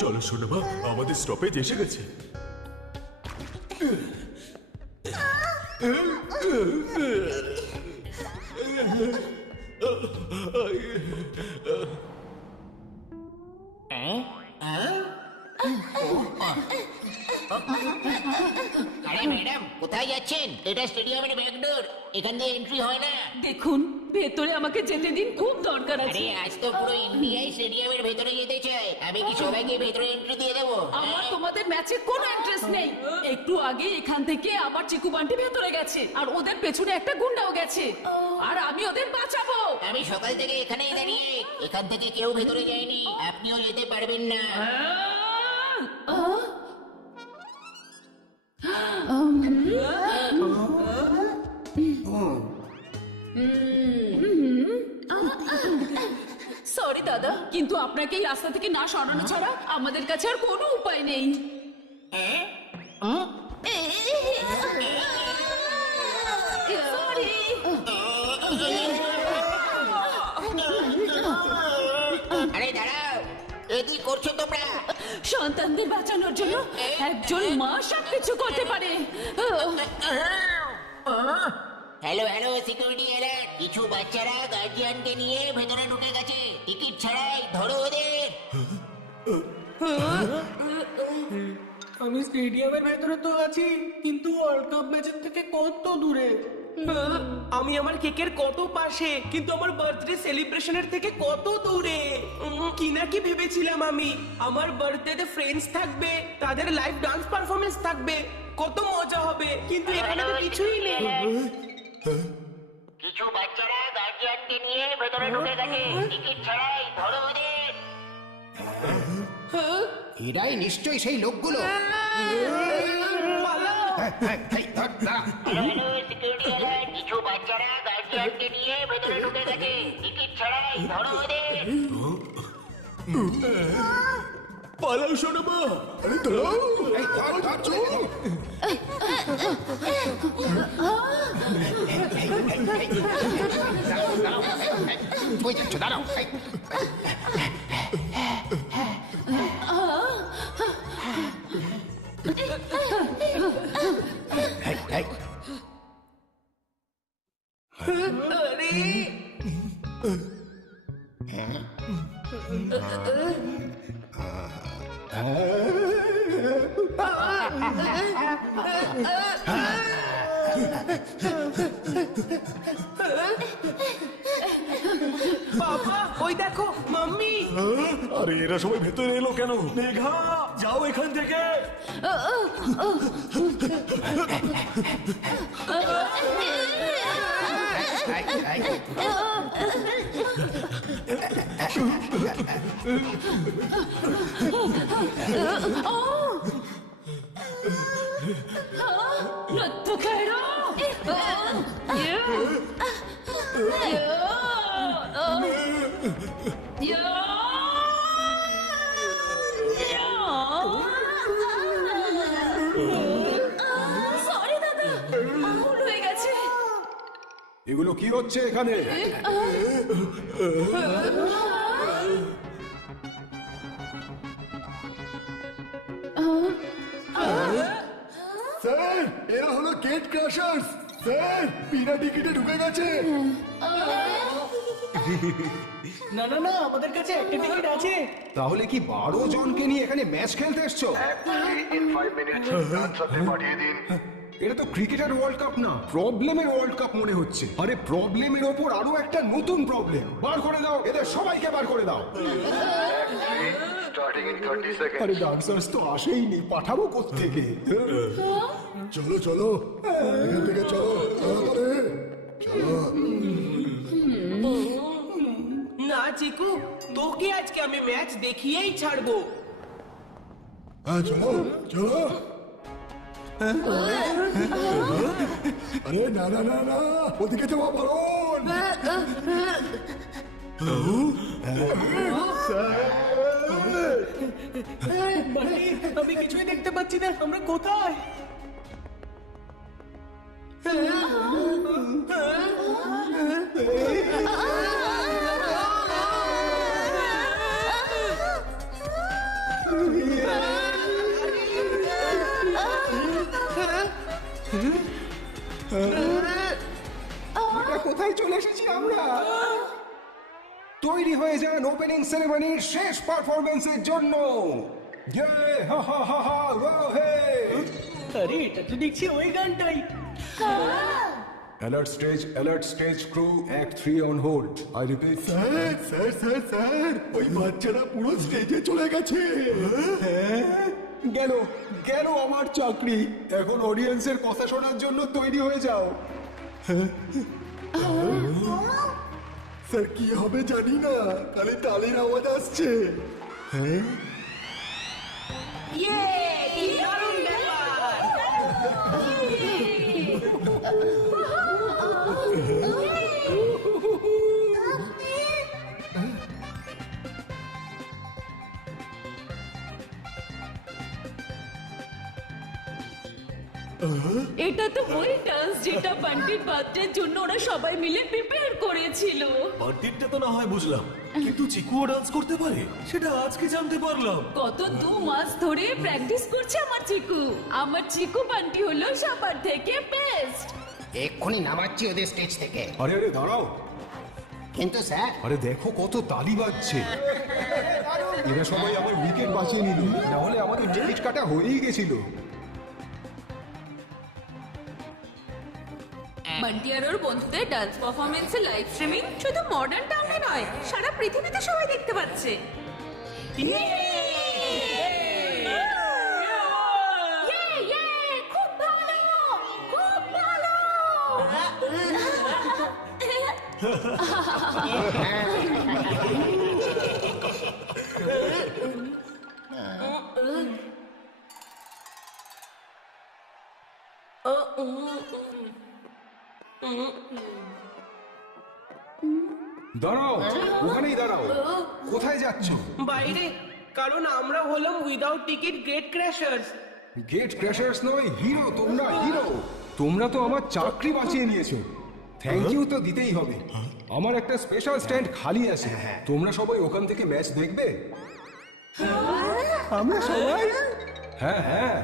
চলো সোনামা, আমাদের স্টপেজ এসে গেছে। আরে ম্যাডাম, কোথায় যাচ্ছেন? এটা স্টেডিয়ামের ব্যাকডোর, এখান দিয়ে এন্ট্রি হয় না। দেখুন, ভেতরে আমাকে যেতে দিন, খুব দরকার আছে। আরে আজ তো পুরো ইন্ডিয়াই স্টেডিয়ামের ভেতরে যেতে চায়, আমি কি সবাইকে ভেতরে এন্ট্রি দিয়ে দেবো? আমার তোমাদের ম্যাচে কোনো ইন্টারেস্ট নেই। একটু আগে এখান থেকে আবার চিকু বান্টি ভেতরে গেছে, আর ওদের পেছনে একটা গুন্ডাও গেছে, আর আমি ওদের বাঁচাবো। আমি সকাল থেকে এখানেই দাঁড়িয়ে, এখান থেকে কেউ ভেতরে যায়নি, আপনিও যেতে পারবেন না। সরি দাদা, কিন্তু আপনাকে এই রাস্তা থেকে না সরানো ছাড়া আমাদের কাছে আর কোনো উপায় নেই। Sorry. আরে দাঁড়াও, এ কি করছো তোমরা? সন্তানদের বাঁচানোর জন্য একজন মা সবকিছু করতে পারে। Hello hello, security alert! কিছু বাচ্চারা গার্জিয়ানকে নিয়ে ভেতরে ঢুকে গেছে, টিকিট ছাড়াই, ধরো ওদের। আমি স্টেডিয়ামের ভেতরে তো আছি, কিন্তু ওয়ার্ল্ড কাপ ম্যাচের থেকে কত দূরে। আমি আমার কেকের কত পাশে, কিন্তু আমার বার্থডে সেলিব্রেশনের থেকে কত দূরে। কি না কি ভেবেছিলাম আমি, আমার বার্থডেতে ফ্রেন্ডস থাকবে, তাদের লাইভ ডান্স পারফরমেন্স থাকবে, কত মজা হবে, কিন্তু এখানে তো কিছুই নেই। কিছু বাচ্চারা গার্জিয়ানকে নিয়ে ভেতরে ঢুকে গেছে, টিকিট ছাড়াই, ধরো ওদের। এরাই নিশ্চয়ই সেই লোকগুলো। Hello hello, security alert! কিছু বাচ্চারা গার্জিয়ানকে নিয়ে ভেতরে ঢুকে গেছে, টিকিট ছাড়াই, ধরো ওদের। পালাও সোনামা, আরে দাঁড়াও। এই ধর, ধর, চলে গেল। কই যাচ্ছ? দাঁড়াও। এই, এই, বাবা, ওই দেখো মাম্মি। আরে এরা সবাই ভেতরে এলো কেন? মেঘা, যাও এখান থেকে। এই, এই। নত্তু খাইরো। সরি দাদা, ভুল হয়ে গেছে। এগুলো কি হচ্ছে এখানে? স্যার, এরা হলো গেট ক্রাশার্স। স্যার, বিনা টিকিটে ঢুকে গেছে। না না না, আমাদের কাছে একটা টিকিট আছে। তাহলে কি 12 জনকে নিয়ে এখানে ম্যাচ খেলতে এসছো? এটা তো ক্রিকেটের ওয়ার্ল্ড কাপ না, প্রবলেমের ওয়ার্ল্ড কাপ মনে হচ্ছে। আরে প্রবলেমের ওপর আরো একটা নতুন প্রবলেম। বার করে দাও, এদের সবাইকে বার করে দাও। আরে ডান্সার্স তো আসেইনি, পাঠাবো কোত্থেকে? চলো চলো, এখান থেকে চলো, তাড়াতাড়ি চলো। না চিকু, তোকে আজকে আমি ম্যাচ দেখিয়েই ছাড়বো। হ্যাঁ চলো চলো। আরে না না না না, ওদিকে যাওয়া বারণ। মানে আমি কিছুই দেখতে পাচ্ছি না, আমরা কোথায়? এটা কোথায় চলে এসেছি আমরা? তৈরি হয়ে যান ওপেনিং সেরেমনির শেষ পারফরমেন্সের জন্য। ইয়ে, হা হা হা হা, ও হে। আরে এটা তো দেখছি ওই গানটাই। Alert stage crew, act 3 on hold. I repeat. Sir sir sir sir ওই বাচ্চারা পুরো স্টেজে চলে গেছে। গেল গেল আমার চাকরি। এখন অডিয়েন্সের কথা শোনার জন্য তৈরি হয়ে যাও। স্যার কি হবে জানি না, খালি তালির আওয়াজ আসছে। হ্যাঁ ইয়ে, কি দারুণ ব্যাপার। এটা তো ওই ডান্স যেটা বান্টির বার্থডের জন্য ওরা সবাই মিলে প্রিপেয়ার করেছিল। বার্থডেটা তো না হয় বুঝলাম, কিন্তু চিকুও ডান্স করতে পারে সেটা আজকে জানতে পারলাম। গত 2 মাস ধরে প্র্যাকটিস করছে আমার চিকু। আমার চিকু বান্টি হলো সবার থেকে বেস্ট। এক্ষুনি নামাচ্ছি ওদের স্টেজ থেকে। আরে আরে দাঁড়াও, কিন্তু স্যার, আরে দেখো কত তালি বাজছে। এরা সবাই আমার উইকেট বাঁচিয়ে নিল, নাহলে আমাদের টিকিট কাটা হয়েই গেছিল। বান্টি আর ওর বন্ধুদের ডান্স পারফরমেন্সের লাইভ স্ট্রিমিং শুধু মডার্ন টাউনে নয়, সারা পৃথিবীতে সবাই দেখতে পাচ্ছে। ইয়ে, ইয়ে, খুব ভালো, খুব ভালো। দাঁড়াও, ওখানেই দাঁড়াও। কোথায় যাচ্ছ? বাইরে, কারণ আমরা হলাম উইদাউট টিকিট গেট ক্র্যাশার্স। গেট ক্র্যাশার্স নয়, হিরো। তোমরা হিরো। তোমরা তো আমার চাকরি বাঁচিয়ে নিয়েছো। থ্যাংক ইউ তো দিতেই হবে। আমার একটা স্পেশাল স্ট্যান্ড খালি আছে, তোমরা সবাই ওখান থেকে ম্যাচ দেখবে। আমরা সবাই? হ্যাঁ হ্যাঁ।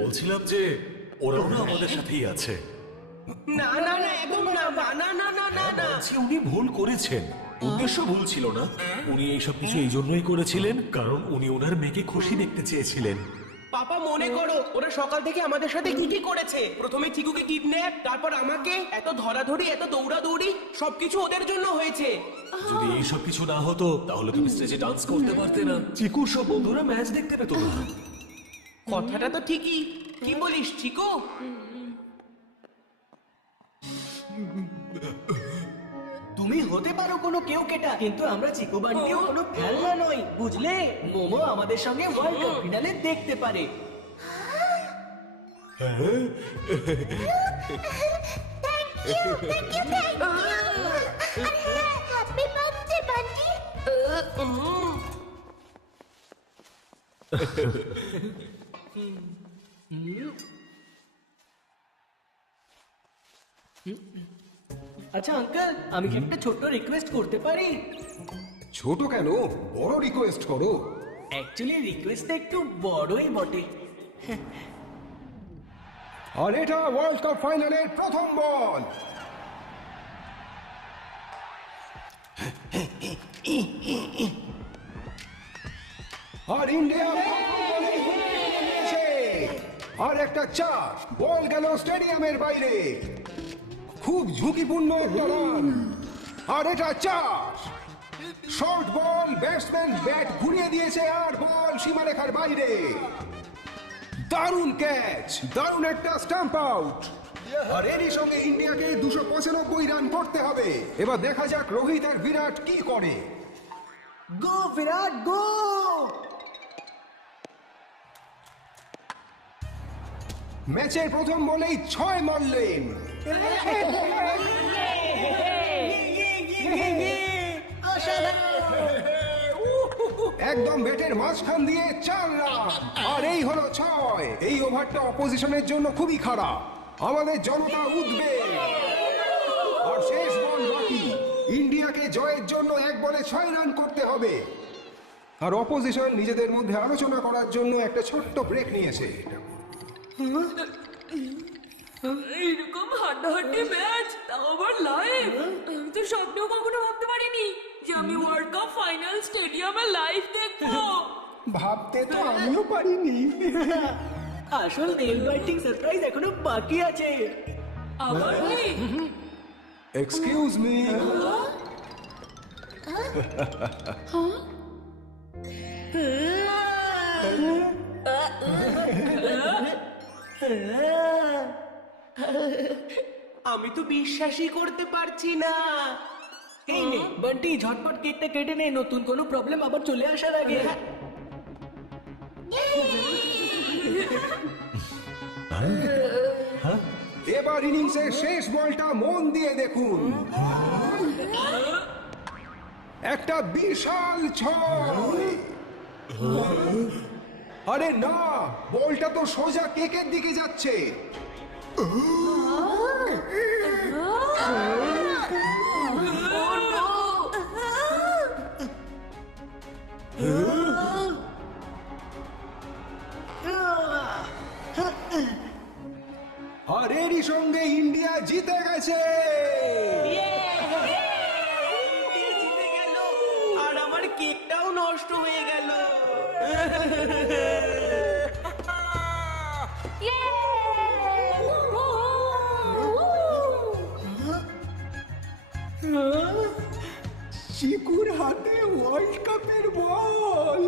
বলছিলাম যে ওরাও না আমাদের সাথেই আছে। না না না, একদম না, না না না না না না। বলছি উনি ভুল করেছেন, উদ্দেশ্য ভুল ছিল না। উনি এইসব কিছু এই জন্যই করেছিলেন কারণ উনি ওনার মেয়েকে খুশি দেখতে চেয়েছিলেন। পাপা মনে করো ওরা সকাল থেকে আমাদের সাথে কি কি করেছে। প্রথমে চিকুকে কিডন্যাপ, তারপর আমাকে, এত ধরাধরি, এত দৌড়াদৌড়ি, সবকিছু ওদের জন্য হয়েছে। যদি এইসব কিছু না হতো তাহলে তুমি স্টেজে ডান্স করতে পারতে না, চিকুর সব বন্ধুরা ম্যাচ দেখতে পেত না। কথাটা তো ঠিকই। কি বলিস চিকু? তুমি হতে পারো কোনো কেউ কেটা, কিন্তু আমরা চিকু বান্টিও কোনো খেলনা নই, বুঝলে? মোমো আমাদের সঙ্গে ওয়ার্ল্ড কাপ ফিনালে দেখতে পারে। Happy birthday Bunty. আচ্ছা আঙ্কেল, আমি কি একটা ছোট্ট রিকোয়েস্ট করতে পারি? ছোট কেন, বড় রিকোয়েস্ট করো। অ্যাকচুয়ালি রিকোয়েস্টটা একটু বড়ই বটে। আর এটা ওয়ার্ল্ড কাপ ফাইনালের প্রথম বল। আর ইন্ডিয়া আর একটা চার, বল গেল স্টেডিয়ামের বাইরে। খুব ঝুঁকিপূর্ণ একটা রান। আর এটা চার। শর্ট বল, ব্যাটসম্যান ব্যাট ঘুরিয়ে দিয়েছে আর বল সীমারেখার বাইরে। দারুণ ক্যাচ, দারুণ একটা স্টাম্প আউট। আর এরই সঙ্গে ইন্ডিয়াকে 295 রান করতে হবে। এবার দেখা যাক রোহিত আর বিরাট কি করে। গো বিরাট গো! ম্যাচের প্রথম বলেই 6 মারলেন। অসাধারণ! একদম ব্যাটের মাঝখান দিয়ে 4 রান, আর এই হলো 6। এই ওভারটা অপোজিশনের জন্য খুবই খারাপ। আমাদের জনতা উদ্বেগ। আর শেষ বল বাকি। ইন্ডিয়াকে জয়ের জন্য 1 বলে 6 রান করতে হবে। আর অপোজিশন নিজেদের মধ্যে আলোচনা করার জন্য একটা ছোট্ট ব্রেক নিয়েছে। এরকম হাড্ডাহাড্ডি ম্যাচ, তাও আবার লাইভ। আমি তো স্বপ্নেও কখনো ভাবতে পারিনি যে আমি ওয়ার্ল্ড কাপ ফাইনাল স্টেডিয়ামে লাইভ দেখবো। ভাবতে তো আমিও পারিনি। আসল নেল বাইটিং সারপ্রাইজ এখনো বাকি আছে। আবার কি? Excuse me. আমি তো বিশ্বাসই করতে পারছি না। এই নে বান্টি, ঝটপট কেকটা কেটে নে, নতুন কোনো প্রবলেম আবার চলে আসার আগে। এবার ইনিংসের শেষ বলটা মন দিয়ে দেখুন। একটা বিশাল ছয়। আরে না, বলটা তো সোজা কেকের দিকে যাচ্ছে। আর এরই সঙ্গে ইন্ডিয়া জিতে গেছে। জিতে গেল, আর আমার কেকটাও নষ্ট হয়ে গেল। চিকুর হাতে ওয়ার্ল্ড কাপের বল।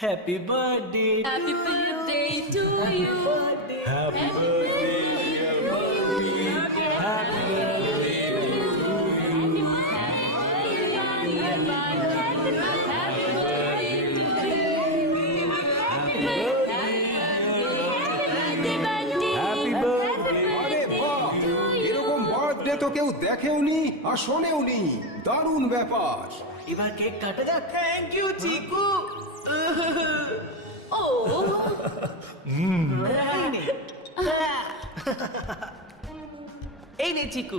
Happy birthday, happy birthday to you. Happy birthday. আরে বাহ, এরকম বার্থডে তো কেউ দেখেওনি আর শোনেওনি। দারুণ ব্যাপার। এবার কেক কাটা যাক। থ্যাংক ইউ চিকু। ও এই নে Chiku.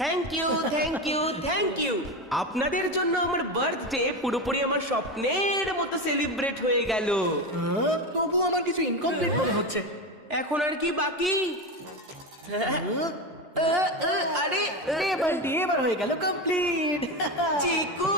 Thank you, thank you, thank you. আপনাদের জন্য আমার বার্থডে পুরোপুরি আমার স্বপ্নের মতো সেলিব্রেট হয়ে গেল। তবু আমার কিছু ইনকমপ্লিট মনে হচ্ছে। এখন আর কি বাকি? আরে বান্টি, এবার হয়ে গেল কমপ্লিট। চিকু